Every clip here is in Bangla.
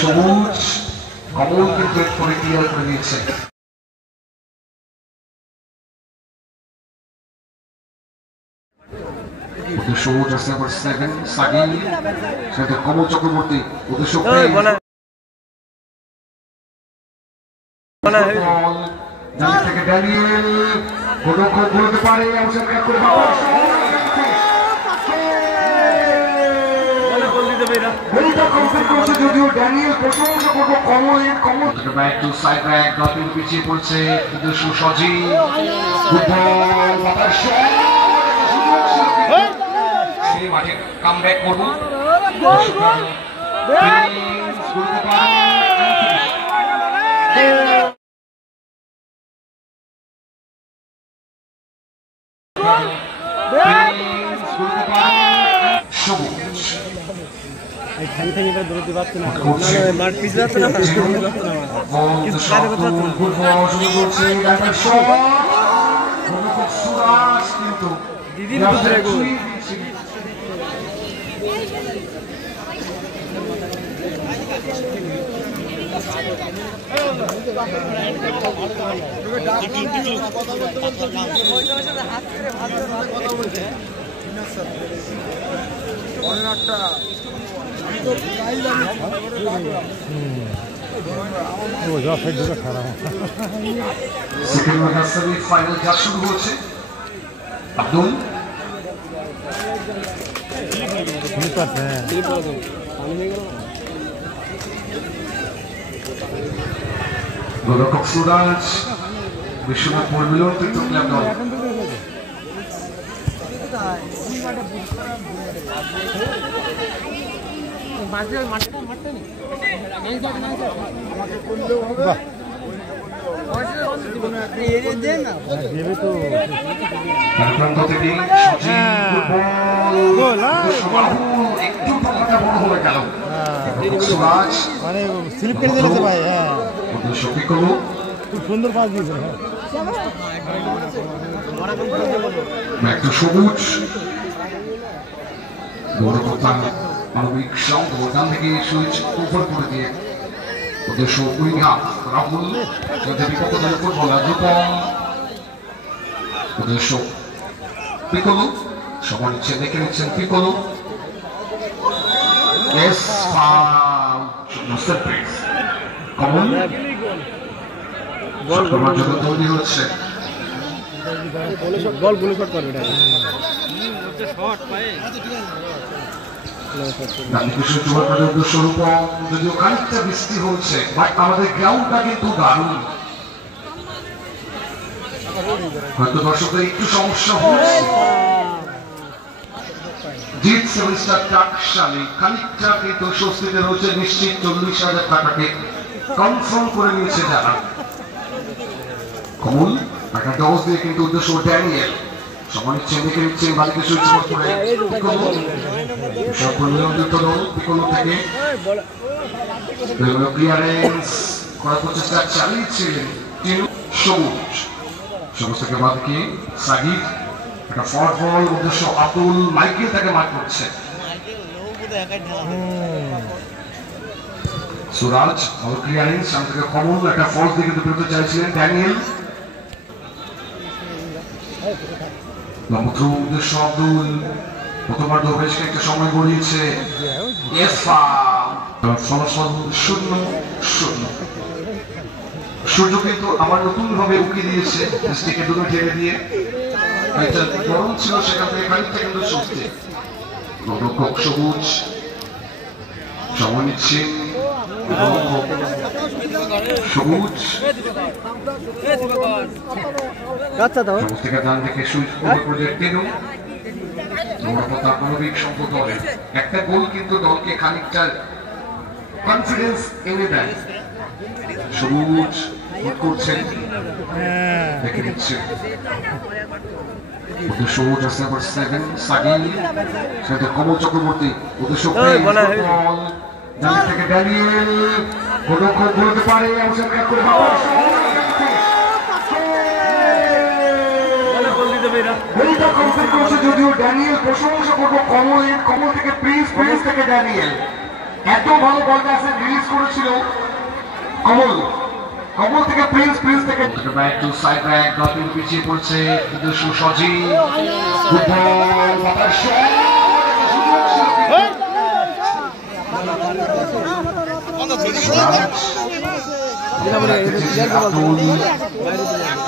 সবুজ কমল কিন্তু করে ক্লিয়ার করে দিয়েছে। সবুজ আছে নাম্বার 7 সাগিল, সেটা কমল চক্রবর্তী উদ্দেশ্য থেকে ড্যানিয়েল কোনো গোল করতে পারে অবশ্য ব্যাক করে বাবা গোলটা কমপ্লিট করেছে যদিও ড্যানিয়েল প্রশংসা করব কমলের Kamal back to side back dropping পিছিয়ে পড়ছে কিন্তু সুসজি ফুটবল বাবার শট সেই মাঠে কামব্যাক করব ফাইনাল যা শুরু হচ্ছে আব্দুল গোলরক্ষক সুরাজ বিশ্বনাথ পরিমিলন কিন্তু ক্লাব দল মানে স্লিপ কেটে দিয়েছে ভাই। হ্যাঁ খুব সুন্দর পাস দিয়েছে। সবুজ মানবিক সঙ্গ ওখান থেকে সুইচ ওভার করে দিয়ে উদ্দেশ্য উইঙ্গার রাহুল বিপক্ষের ফুটবলার রূপম উদ্দেশ্য পিকোলো সময় নিচ্ছে দেখে নিচ্ছেন পিকোলো কমন তৈরি হচ্ছে যদিও খানিকটা বৃষ্টি হচ্ছে আমাদের গ্রাউন্ডটা কিন্তু দারুণ, হয়তো দর্শকদের একটু সমস্যা হচ্ছে। জিৎ সেমিস্টার টাকশালী খানিকটা কিন্তু স্বস্তিতে রয়েছে, নিশ্চিত 40,000 টাকাকে কনফার্ম করে নিয়েছে যারা। কমল একটা টস দিয়ে কিন্তু উদ্দেশ্য ড্যানিয়েল সময় নিচ্ছেন দেখে নিচ্ছেন বাড়িতে সুইচ করে পিকোলো থেকে ক্লিয়ারেন্স করার প্রচেষ্টা চালিয়েছিলেন সবুজ সবুজ থেকে বাদকে সাগিদ একটা ফরওয়ার্ড বল উদ্দেশ্য আব্দুল মাইকেল তাকে মার্ক করছে সুরাজ বল ক্লিয়ারেন্স সামনে থেকে কমল একটা ফলস দিয়ে কিন্তু বেরোতে চাইছিলেন ড্যানিয়েল উদ্দেশ্য আব্দুল প্রথমবার তো বেশ কয়েকটা সময় গড়িয়েছে সূর্য কিন্তু আমার নতুন ভাবে উকি দিয়েছে দৃষ্টিকে দূরে ঠেলে দিয়ে গরম ছিল সেখান থেকে খানিকটা কিন্তু স্বস্তি। গোলরক্ষক সবুজ সময় নিচ্ছে সবুজ থেকে ডান থেকে সুইচ করে টেনু মানবিক সম্পদ দলে একটা গোল কিন্তু দলকে খানিকটা কনফিডেন্স এনে দেয়। সবুজ করছেন দেখে নিচ্ছেন সবুজ আছে নাম্বার 7 সাগিল, সেটা কমল চক্রবর্তী উদ্দেশ্য থেকে ড্যানিয়েল গোলরক্ষক বলতে পারে অবশ্য ব্যাক করে বাবা গোলটা কমপ্লিট করেছে যদিও ড্যানিয়েল প্রশংসা করব কমল থেকে প্রিন্স থেকে ড্যানিয়েল এত ভালো বল কাছে রিলিজ করেছিল কমল, কমল থেকে প্রিন্স, প্রিন্স থেকে back to side back, dropping পিছিয়ে পড়ছে কিন্তু সুসজি ফুটবল মাথার শট,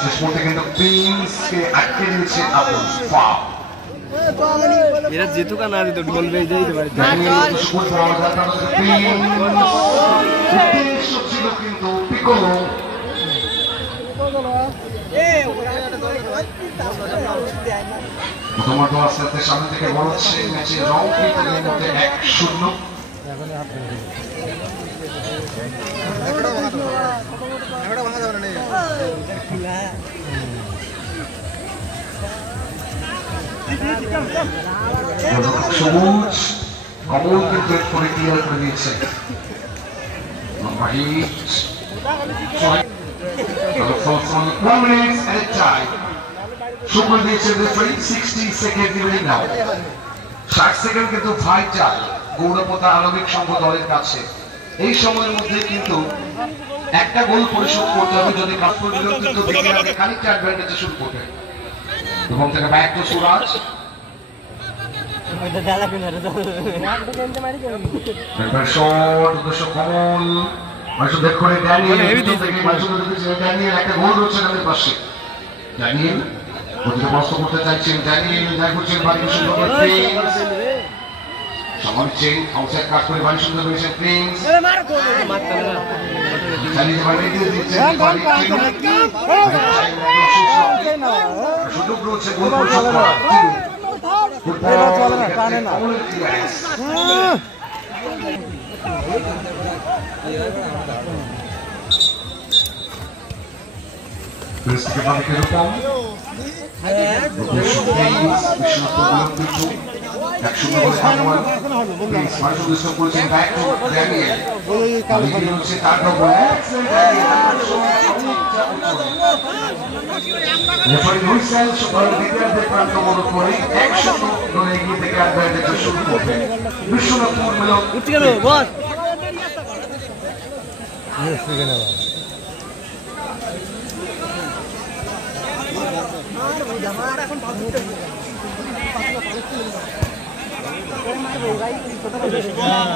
শেষ পর্যন্ত কিন্তু প্রিন্সকে আটকে দিয়েছে আব্দুল ফাউল। এরা জিতুক না জিতুক বলবে যেতে পারে উদ্দেশ্য ছিল কিন্তু পিকোলো প্রথমত আস্তে আস্তে সামনে থেকে বড় হচ্ছে, ম্যাচের রং কিন্তু এর মধ্যে 1-0। সবুজ কমল কিন্তু করে ক্লিয়ার করে দিয়েছে। শুক্র দিয়েছে 60 সেকেন্ড দিলেই নাও, 60 সেকেন্ড কিন্তু ভাইটাল গৌরপতা আণবিক সংঘ দলের কাছে। এই সময়ের মধ্যে কিন্তু একটা গোল পরিশোধ করতে হবে, যদি কাজ করলেও কিন্তু খানিকটা অ্যাডভান্টেজে শুরু করবে। এবং থেকে ব্যাক টু সুরাজ, একটা গোল রয়েছে তাদের পাশে। ড্যানিয়েল প্রশ্ন করতে চাইছেন, ড্যানিয়েল যাই করছেন বাড়ি সামান্য আউটসাইড কাজ করে বাড়ি সুন্দর করেছেন প্রিন্স, সুযোগ রয়েছে গোল পরিশোধ করার। বিশ্বনাথপুর মিলন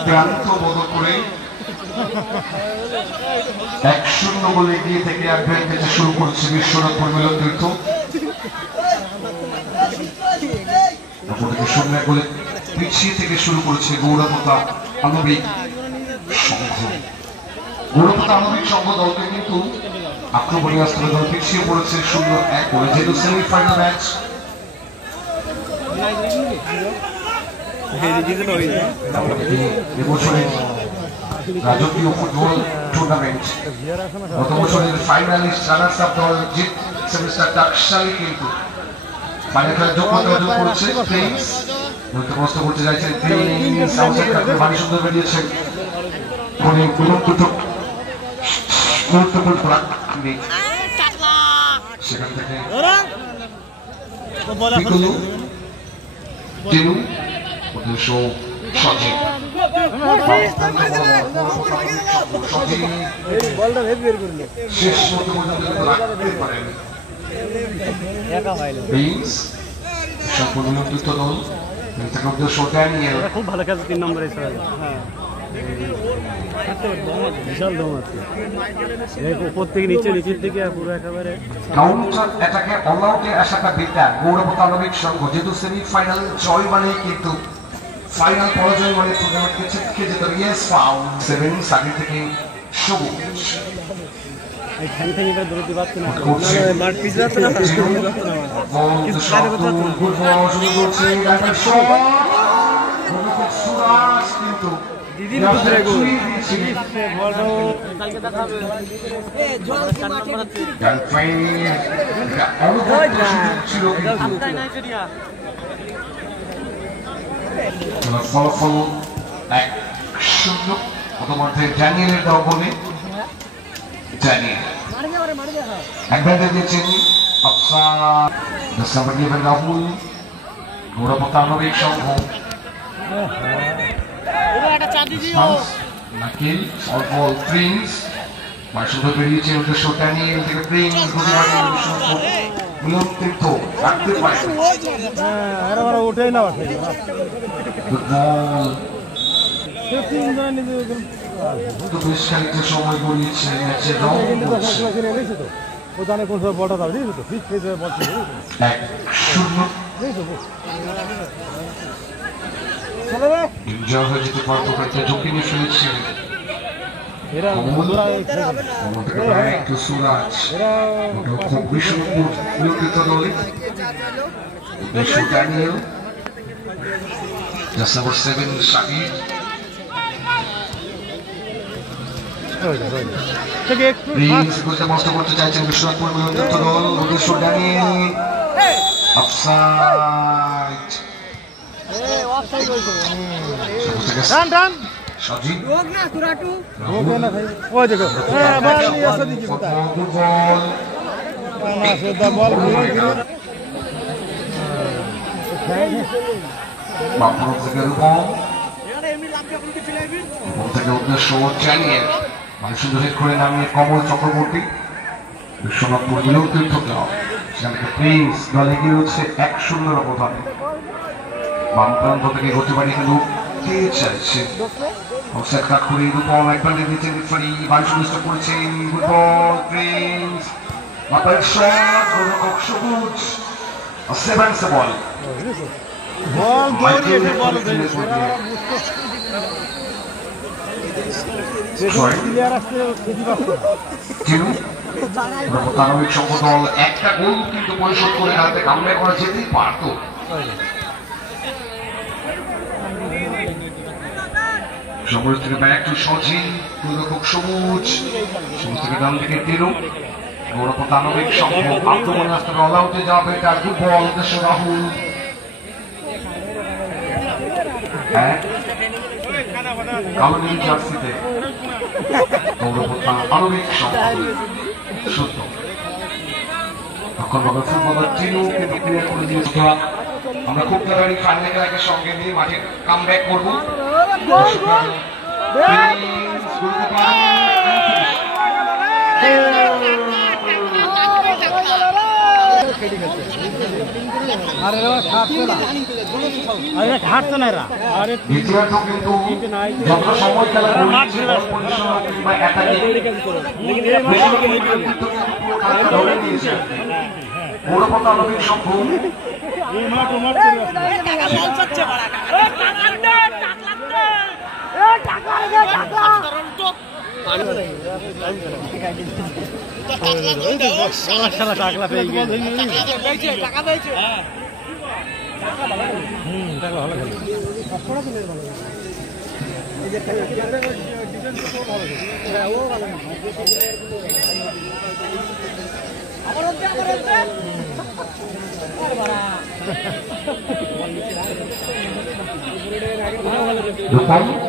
প্রান্ত বদল করে 1-0 বলে এগিয়ে থেকে অ্যাডভান্টেজে শুরু করছে বিশ্বনাথপুর মিলন তীর্থ। শূন্য গোলে পিছিয়ে থেকে শুরু করেছে গৌরপতা আণবিক সংঘ। গৌরপতা আণবিক সংঘ দলকে কিন্তু আক্রমণী আসলে দল পিছিয়ে পড়েছে 0-1 গোলে, যেহেতু সেমিফাইনাল ম্যাচ। এবছরের রাজকীয় ফুটবল টুর্নামেন্ট গত বছরের ফাইনালিস্ট রানার্স আপ দল জিত সেমিস্টার টাকশালী কিন্তু ফাইনাল খেলার যোগ্যতা অর্জন করেছে। প্রিন্স প্রশ্ন করতে চাইছেন, প্রিন্স আউটসাইড কাটতে বাড়ি সুন্দর বেরিয়েছেন। সেখান থেকে সজীব শেষ পর্যন্ত রাখতে পারেন খুব ভালো কাজ 3 নম্বরে বিশাল দম আছে উপর থেকে নিচে, নিচের দিকে পুরো একেবারে কাউন্টার অ্যাটাকে অল আউটে আসাটা বিদ্যা গৌরপতা আণবিক সংঘ, যেহেতু সেমিফাইনাল জয় মানে কিন্তু ফাইনাল পরাজয় মানে টুর্নামেন্টকে ছিটকে যেতে হবে। ইয়েস ফাউল 7 সাইড থেকে সবুজ এখান থেকে এবার দৌড়তে পারছে না, মাঠ পিছ যাচ্ছে না, কিছু কাজ করতে পারছে না। গুড বল শুরু করছে ডাইভার শট, সুরাজ কিন্তু দিদির ভিতরে গোল বলটা কালকে দেখাবে এ জল কি মাঠে গার্লফ্রেন্ড অনুভব ছিল কিন্তু নাইজেরিয়া ফলাফল 1-0 প্রথমার্ধে ড্যানিয়েলের দল বলে ড্যানিয়েল অ্যাডভান্টেজ দিয়েছেন আফসার নাম্বার 11 রাহুল গৌরপতা আণবিক সংঘ নাকিল সফল প্রিন্স মাসুদ বেরিয়েছে ওদের শোটা নিয়ে থেকে প্রিন্স নিয়ন্ত্রিত রাখতে পারে উঠেই না বেশ খানিকটা সময় গড়িয়েছে ম্যাচের রং ও জানে কোন সময় বলটা যাবে বুঝলি তো ফিস ফিস বলছে 1-0 জয় হয়ে যেতে পারতো একটা ঝুঁকি নিয়ে ফেলেছে একটু সুরাজ খুব বিষ্ণুপুর নিয়ন্ত্রিত দলে ড্যানিয়েল জাস্ট নাম্বার 7 শাকির করতে চাইছেন বিশ্বনাথপুর নিয়ন্ত্রিত দল উদ্দেশ্য ড্যানিয়েল অফসাইড সজীব উদ্দেশ্য ড্যানিয়েল সুন্দর করে নামিয়ে কমল চক্রবর্তী বিশ্বনাথপুর নিয়ন্ত্রিত দল সেখান থেকে প্রিন্স দলে গিয়ে হচ্ছে 1-0 অবদানে বাম প্রান্ত থেকে গতি বাড়িয়ে কিন্তু কে চাইছে অফসাইড কাকুরি রূপম একবার দিয়েছেন রেফারি বাড়ি সুনিশ্চিত করেছেন ফুটবল প্রিন্স মাথার শট গোলরক্ষক সবুজ সেভেন্স বল তানবিক সংঘ দল একটা গোল কিন্তু পরিশোধ করে হাতে কামব্যাক করা যেতেই পারত সবুজ থেকে ব্যাক টু সজীব গোলরক্ষক সবুজ সবুজ থেকে ডান দিকে তেরু তানবিক সংঘ আক্রমণ আসতে অল আউটে যাবে তার গুড বল উদ্দেশ্য রাহুল কালো নীল জার্সিতে আণবিক সত্য তখন ফুটবলার টিনু কিন্তু ক্লিয়ার করে দিয়েছে আমরা খুব তাড়াতাড়ি ফাইনাল খেলাকে সঙ্গে নিয়ে মাঠে কামব্যাক করবো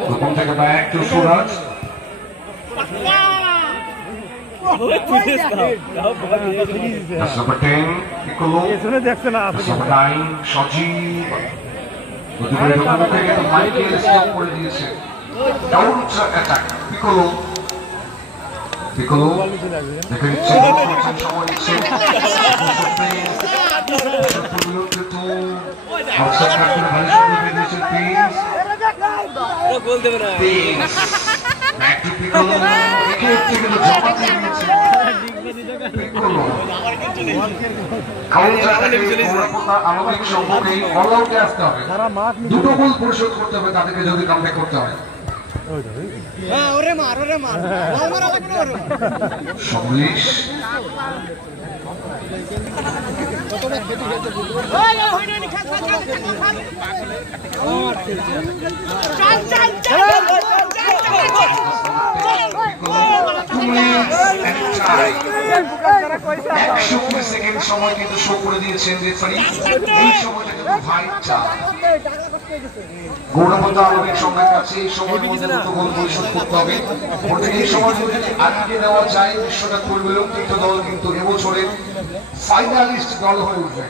Rupam take it back to Suraj. That's number 10, Piccolo. That's number 9, Shoji. Michael stop করে দিয়েছে ডাউন অ্যাটাক পিকোলো দেখে নিচ্ছে সময় নিচ্ছে দুটো গোল পরিশোধ করতে হবে তাদেরকে যদি কামব্যাক করতে হয় সমলিশ সেকেন্ড সময় কিন্তু শো করে দিয়েছেন রেফারি এই সময়টা কিন্তু ভাই গৌরবতা আলমের সঙ্গে কাছে এই সময় মধ্যে দুটো গোল পরিশোধ করতে হবে এই সময় যদি আটকে দেওয়া যায় বিশ্বটা পরিবর্তিত দল কিন্তু এবছরের ফাইনালিস্ট দল হয়ে উঠবে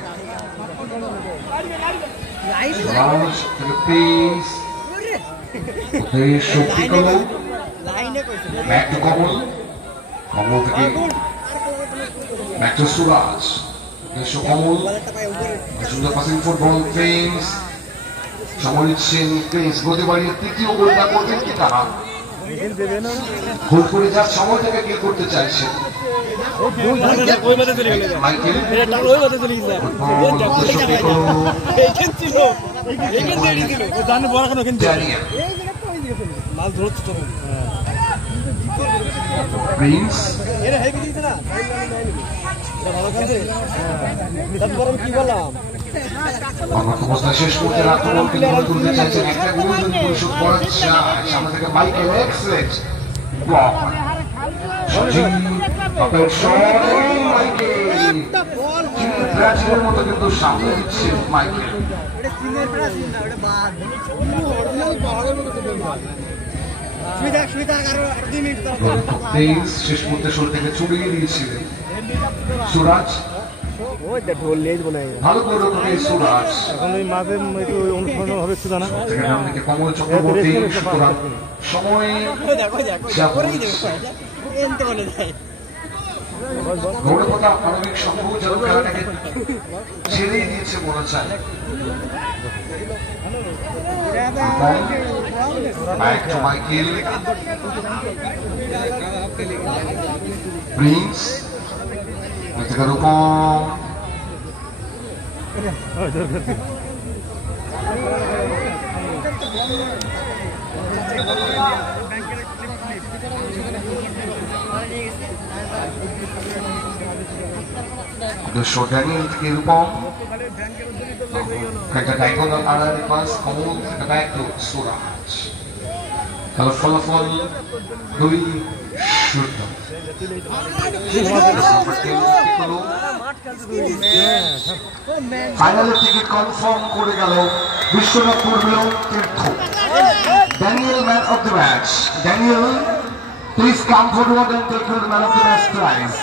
শক্তি কমল ব্যাক টু কমল, কমল থেকে ব্যাক টু সুরাজ, কমল সুন্দর পাসিং ফুটবল প্রিন্স সময় নিচ্ছেন প্রিন্স গতি বাড়িয়ে তৃতীয় গোলটা করবেন কি তারা গোল করে যার সময় থেকে কে করতে চাইছেন মাইকেল প্রিন্স শেষ করতে আক্রমণ তুলতে চাইছেন একটা গোল যদি পরিশোধ করা যায় সামনে থেকে মাইকেল এক্সেলেন্ট ব্লক ব্রাজিলের মতো কিন্তু সামনে দিচ্ছে মাইকেল শেষ করতে শুরু থেকে ছড়িয়ে দিয়েছিলেন সুরাজ ভালো করে সুরাজ এখন ওই মাঝে একটু অনুসরণ হবে একটু জানা কমল চক্রবর্তী সময় গৌরবতা মানবিক সম্ভব যেন খেলাটাকে ছেড়েই দিয়েছে মনে চায় মাইকেল প্রিন্স রূপম Daniel থেকে রূপম একটা ডায়াগোনাল আড়াআড়ি পাস কমল থেকে ব্যাক টু সুরাজ খেলার ফলাফল 2-0 ফাইনালের টিকিট কনফার্ম করে গেল বিশ্বনাথ মুরমু তীর্থ Daniel man of the match. Daniel, please come forward and take your man of the match prize.